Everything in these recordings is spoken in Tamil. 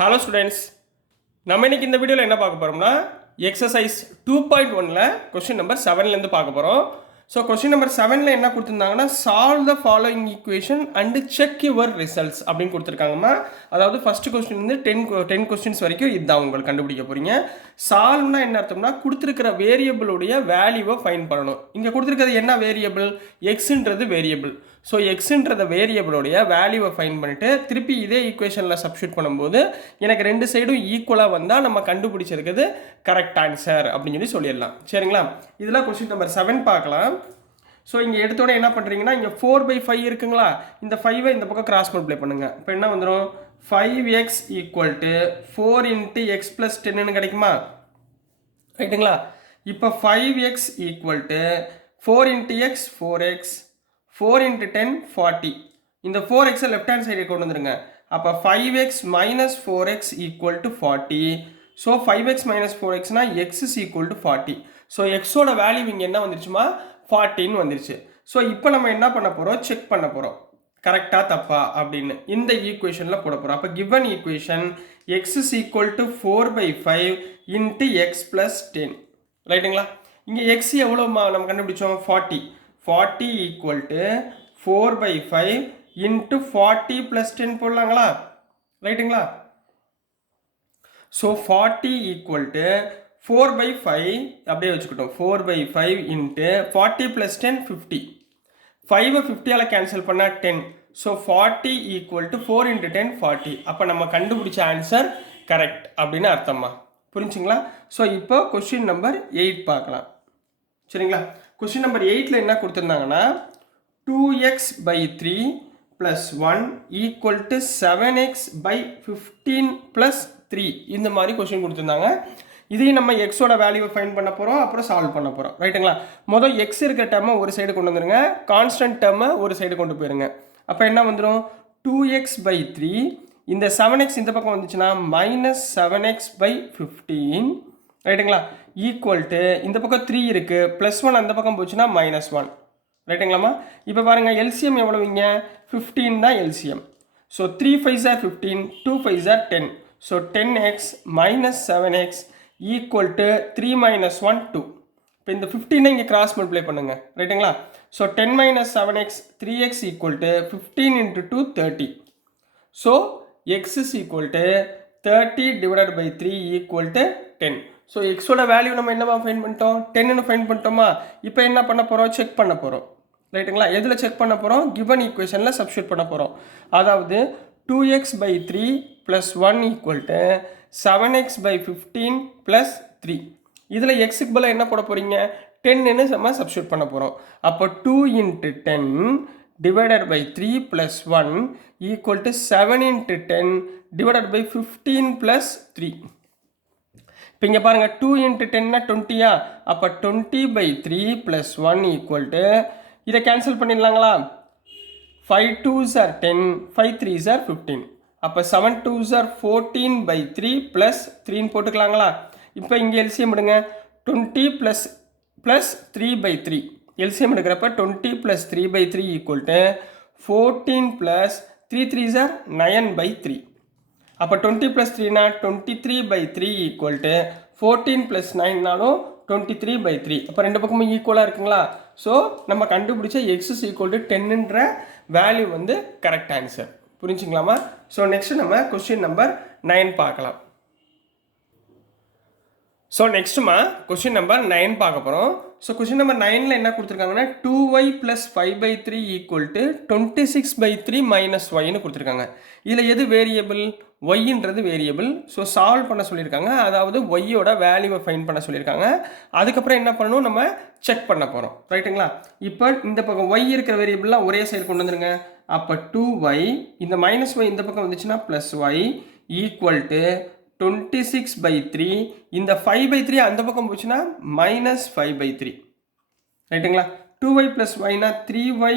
ஹலோ ஸ்டூடெண்ட்ஸ், நம்ம இன்னைக்கு இந்த வீடியோவில் என்ன பார்க்க போகிறோம்னா எக்ஸசைஸ் 2.1ல் கொஸ்டின் நம்பர் 7லேருந்து பார்க்க போகிறோம். ஸோ கொஸ்டின் நம்பர் 7ல் என்ன கொடுத்துருந்தாங்கன்னா solve the following equation and check your results அப்படின்னு கொடுத்துருக்காங்கம்மா. அதாவது ஃபஸ்ட்டு கொஸ்டின் வந்து டென் கொஸ்டின்ஸ் வரைக்கும் இதுதான் உங்களுக்கு கண்டுபிடிக்க போகிறீங்க. சால்வ்னா என்ன அர்த்தம்னா கொடுத்துருக்கிற வேரியபிளுடைய வேல்யூவை ஃபைன் பண்ணணும். இங்கே கொடுத்துருக்கிறது என்ன வேரியபிள்? எக்ஸுன்றது வேரியபிள். ஸோ எக்ஸுன்றத வேரியபிளோடைய வேல்யூவை ஃபைன் பண்ணிவிட்டு திருப்பி இதே ஈக்குவேஷனில் சப்ஸ்டியூட் பண்ணும்போது எனக்கு ரெண்டு சைடும் ஈக்குவலாக வந்தால் நம்ம கண்டுபிடிச்சிருக்கிறது கரெக்ட் ஆன்சர் அப்படின்னு சொல்லிடலாம். சரிங்களா? இதில் கொஸ்டின் நம்பர் 7 பார்க்கலாம். ஸோ இங்கே எடுத்தோட என்ன பண்ணுறீங்கன்னா இங்கே 4/5 இருக்குங்களா, இந்த 5ஐ இந்த பக்கம் கிராஸ் மல்டிப்ளை பண்ணுங்கள். இப்போ என்ன வந்துடும்? 5x = 4 × x + 10ன்னு கிடைக்குமா? ரைட்டுங்களா? இப்போ 5x = 4 × x 4x 4 × 10 40. இந்த 4x லெஃப்ட் ஹேண்ட் சைடு கொண்டு வந்துருங்க. அப்போ 5x - 4x = 40. So 5x - 4xனா x = 40. So எக்ஸோட வேல்யூ இங்கே என்ன வந்துருச்சுமா? 40ன்னு வந்துருச்சு. ஸோ இப்போ நம்ம என்ன பண்ண போகிறோம்? செக் பண்ண போகிறோம் கரெக்டாக தப்பா அப்படின்னு இந்த ஈக்குவேஷனில் போட போகிறோம். அப்போ கிவன் ஈக்குவேஷன் x = 4/5 × x + 10. ரைட்டுங்களா? இங்கே x எவ்வளோமா நம்ம கண்டுபிடிச்சோம்? 40. 40 = 4/5 × 40 + 10 போடலாங்களா? ரைட்டுங்களா? ஸோ 40 = 4/5 அப்படியே வச்சுக்கிட்டோம். 4/5 × 40 + 10 50. 5 50ஆல் கேன்சல் பண்ணால் 10. ஸோ 40 = 4 × 10 40. அப்போ நம்ம கண்டுபிடிச்ச ஆன்சர் கரெக்ட் அப்படின்னு அர்த்தமா? புரிஞ்சுங்களா? ஸோ இப்போ கொஸ்டின் நம்பர் 8 பார்க்கலாம். சரிங்களா? கொஸ்டின் நம்பர் 8ல் என்ன கொடுத்துருந்தாங்கன்னா 2x/3 + 1 = 7x/15 + 3 இந்த மாதிரி கொஸ்டின் கொடுத்துருந்தாங்க. இதையும் நம்ம எக்ஸோட வேல்யூவை ஃபைன் பண்ண போகிறோம், அப்புறம் சால்வ் பண்ண போகிறோம். ரைட்டுங்களா? மொதல் எக்ஸ் இருக்க டேர்மை ஒரு சைடு கொண்டு வந்துருங்க, கான்ஸ்டன்ட் டேர்மை ஒரு சைடு கொண்டு போயிருங்க. அப்போ என்ன வந்துடும்? 2x/3 இந்த 7x இந்த பக்கம் வந்துச்சுன்னா -7x/15. ரைட்டுங்களா? ஈக்குவல் இந்த பக்கம் 3 இருக்குது, +1 அந்த பக்கம் போச்சுன்னா -1. ரைட்டுங்களாம்மா? இப்போ பாருங்கள் எல்சிஎம் எவ்வளவுங்க? 15 தான் LCM. So 3 5s are 15, 2 5s are 10. So 10x - 7x = 3 - 1 2. இப்போ இந்த 15 இங்கே கிராஸ் மல்டிப்ளை பண்ணுங்க. ரைட்டுங்களா? So 10 - 7x 3x = 15 × 2 30. So x = 30 / 3 = 10. So எக்ஸோட வேல்யூ நம்ம என்னவா ஃபைன் பண்ணிட்டோம்? 10ன்னு ஃபைன் பண்ணிட்டோமா? இப்போ என்ன பண்ண போகிறோம்? செக் பண்ண போகிறோம். ரைட்டுங்களா? எதில் செக் பண்ண போகிறோம்? கிவன் ஈக்குவேஷனில் சப்ஸ்டியூட் பண்ண போகிறோம். அதாவது 2x/3 + 1 = 7x/15 + 3. இதில் எக்ஸுக்கு பதிலாக என்ன போட போகிறீங்க? 10ன்னு நம்ம சப்ஸ்டியூட் பண்ண போகிறோம். அப்போ 2 × 10 / 3 + 1 = 7 × 10 / 15 + 3. இப்போ இங்கே பாருங்கள் 2 × 10னா 20யா? அப்போ 20/3 + 1 = இதை cancel பண்ணிடலாங்களா? 5 2s are 10, 5 3s are 15. அப்போ 7 2s are 14/3 + 3ன்னு போட்டுக்கலாங்களா? இப்போ இங்கே எல்சிஎம் எடுங்க. 20 + 3/3. எல்சிஎம் எடுக்கிறப்ப 20 + 3/3 = 14 + 3 3s are 9/3. அப்போ 20 + 3னா 23/3 = 14 + 9னாலும் 23/3. அப்போ ரெண்டு பக்கமும் ஈக்குவலாக இருக்குங்களா? ஸோ நம்ம கண்டுபிடிச்ச x = 10ன்ற வேல்யூ வந்து கரெக்ட் ஆன்சர். புரிஞ்சுங்களாமா? ஸோ நெக்ஸ்ட் நம்ம கொஸ்டின் நம்பர் 9 பார்க்கலாம். ஸோ நெக்ஸ்ட்டுமா கொஸ்டின் நம்பர் 9 பார்க்க போகிறோம். ஸோ கொஸ்டின் நம்பர் 9ல் என்ன கொடுத்துருக்காங்கன்னா 2y + 5/3 = 26/3 - yன்னு கொடுத்துருக்காங்க. இதில் எது வேரியபிள்? ஒய்ன்றது வேரியபிள். ஸோ சால்வ் பண்ண சொல்லியிருக்காங்க. அதாவது ஒய்யோட வேல்யூவை ஃபைன் பண்ண சொல்லியிருக்காங்க. அதுக்கப்புறம் என்ன பண்ணணும்? நம்ம செக் பண்ண போகிறோம். ரைட்டுங்களா? இப்போ இந்த பக்கம் ஒய் இருக்கிற வேரியபிள்லாம் ஒரே சைடு கொண்டு வந்துருங்க. அப்போ 2y இந்த -y இந்த பக்கம் வந்துச்சுன்னா +y = 26/3. இந்த 5/3 அந்த பக்கம் போச்சுன்னா -5/3. ரைட்டுங்களா? 2y + yனா 3y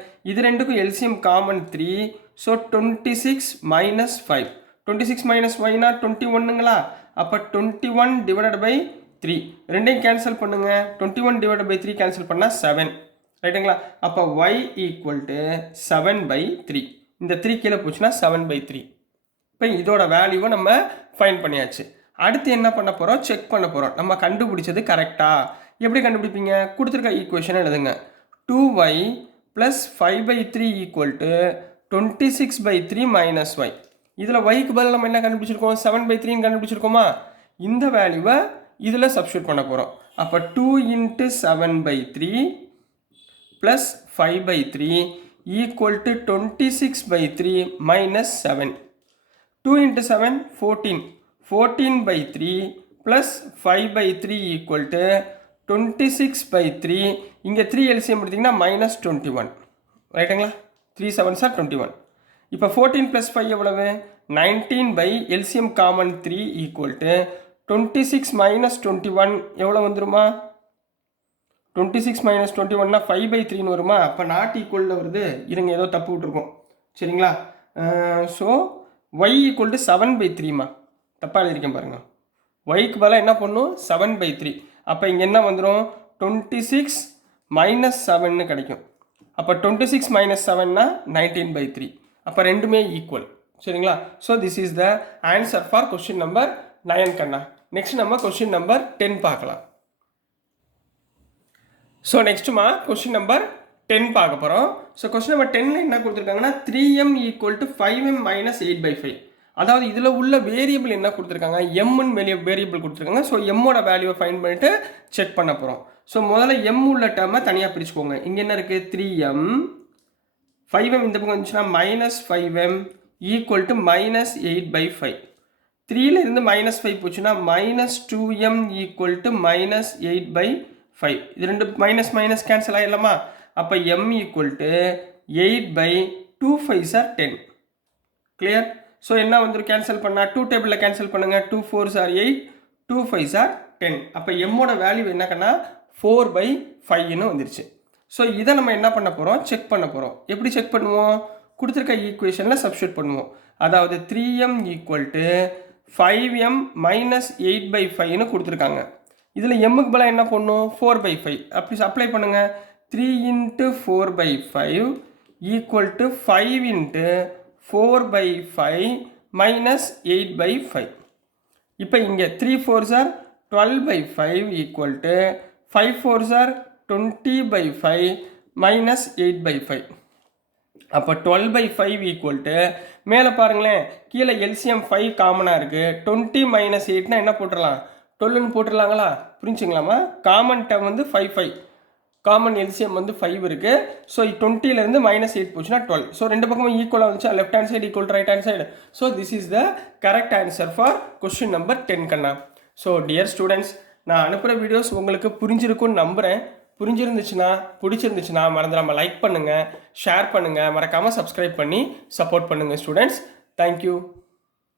= இது ரெண்டுக்கும் எல்சிஎம் காமன் 3. ஸோ 26 - 5. 26 - yனா 21ங்களா? அப்போ 21 / 3 ரெண்டையும் கேன்சல் பண்ணுங்க. 21 / 3 கேன்சல் பண்ணால் 7. ரைட்டுங்களா? அப்போ y = 7/3. இந்த 3 கீழே போச்சுன்னா 7/3. இப்போ இதோட வேல்யூவை நம்ம ஃபைண்ட் பண்ணியாச்சு. அடுத்து என்ன பண்ண போகிறோம், செக் பண்ண போகிறோம் நம்ம கண்டுபிடிச்சது கரெக்டா. எப்படி கண்டுபிடிப்பீங்க, கொடுத்துருக்க ஈக்குவேஷன் எழுதுங்க. 2y + 5/3 = 26/3 - y. இதில் yக்கு பதில் நம்ம என்ன கண்டுபிடிச்சிருக்கோம், 7/3 கண்டுபிடிச்சிருக்கோமா. இந்த வேல்யூவை இதில் சப்ஸ்டியூட் பண்ண போகிறோம். அப்போ 2 × 7/3 + 5/3 = 26/3 - 7. 2 × 7 14. 14/3 + 5/3 = 26/3. இங்கே 3 LCM எடுத்திங்கன்னா -21. ரைட்டுங்களா. 3 7s are 21. இப்போ 14 + 5 எவ்வளவு, 19 LCM காமன் 3 = 26 - 21 எவ்வளோ வந்துருமா, 26 - 21 5/3 வருமா. அப்போ நாட் ஈக்குவலில் வருது. இருங்க, ஏதோ தப்பு விட்டுருக்கோம். சரிங்களா. ஸோ y = 7/3மா, தப்பாக எழுதியிருக்கேன் பாருங்கள். yக்கு பதிலாக என்ன பண்ணும், 7/3. அப்போ இங்கே என்ன வந்துடும், 26 - 7 கிடைக்கும். அப்போ 26 - 7 19/3. அப்போ ரெண்டுமே ஈக்குவல். சரிங்களா. So this is the answer for question number 9 கண்ணா. நெக்ஸ்ட் நம்ம கொஸ்டின் நம்பர் 10 பார்க்கலாம். ஸோ நெக்ஸ்ட்டுமா கொஸ்டின் நம்பர் 10 பார்க்க போகிறோம். ஸோ கொஸ்டின் நம்பர் 10ல் என்ன கொடுத்துருக்காங்கன்னா 3m = 5m - 8/5. அதாவது இதில் உள்ள வேரியபிள் என்ன கொடுத்துருக்காங்க, எம்னு வேரியபிள் கொடுத்துருக்காங்க. ஸோ எம்மோட வேல்யூவை ஃபைண்ட் பண்ணிட்டு செக் பண்ண போகிறோம். ஸோ முதல்ல எம் உள்ள டேர்மை தனியாக பிரிச்சுக்கோங்க. இங்கே என்ன இருக்குது, 3m, 5m இந்த பக்கம் வந்துச்சுன்னா -5m = -8/5. 3ல இருந்து -5 போச்சுன்னா -2m = -8/5. இது ரெண்டு மைனஸ் கேன்சல் ஆகிடலாமா. அப்போ m = 8/2 5s are 10. Clear. So என்ன வந்துடும், கேன்சல் பண்ணால் 2 டேபிளில் கேன்சல் பண்ணுங்கள். 2 4s are 8, 2 5s are 10. அப்போ எம்மோட வேல்யூ என்னக்கன்னா 4/5ன்னு வந்துருச்சு. ஸோ இதை நம்ம என்ன பண்ண போகிறோம், செக் பண்ண போகிறோம். எப்படி செக் பண்ணுவோம், கொடுத்துருக்க ஈக்குவேஷனில் சப்ஸ்டியூட் பண்ணுவோம். அதாவது 3m = 5m - 8/5ன்னு கொடுத்துருக்காங்க. இதில் எம்முக்கு பதிலாக என்ன பண்ணும், 4/5. அப்படி அப்ளை பண்ணுங்கள். 3 × 4/5 = 5 × 4/5 - 8/5. இப்போ இங்கே 3 4s are 12/5 = 5 4s are 20/5 - 8/5. அப்போ 12/5 மேலே பாருங்களேன், கீழே LCM 5 காமனாக இருக்குது. 20 - 8னா என்ன போட்டுடலாம், 12ன்னு போட்டுடலாங்களா. புரிஞ்சுங்களாமா. காமன் டேர்ம் வந்து 5 5, காமன் LCM வந்து 5 இருக்குது. ஸோ 20லேருந்து -8 போச்சுன்னா 12. ஸோ ரெண்டு பக்கமும் ஈக்குவலாக வந்துச்சா, left hand side equal right hand side. So this is the correct answer for question number 10 கண்ணா. ஸோ டியர் ஸ்டூடெண்ட்ஸ், நான் அனுப்புகிற வீடியோஸ் உங்களுக்கு புரிஞ்சிருக்குன்னு நம்புகிறேன். பிடிச்சிருந்துச்சுன்னா மறந்துடாமல் லைக் பண்ணுங்கள், ஷேர் பண்ணுங்கள், மறக்காமல் சப்ஸ்கிரைப் பண்ணி சப்போர்ட் பண்ணுங்கள் ஸ்டூடெண்ட்ஸ். தேங்க்யூ.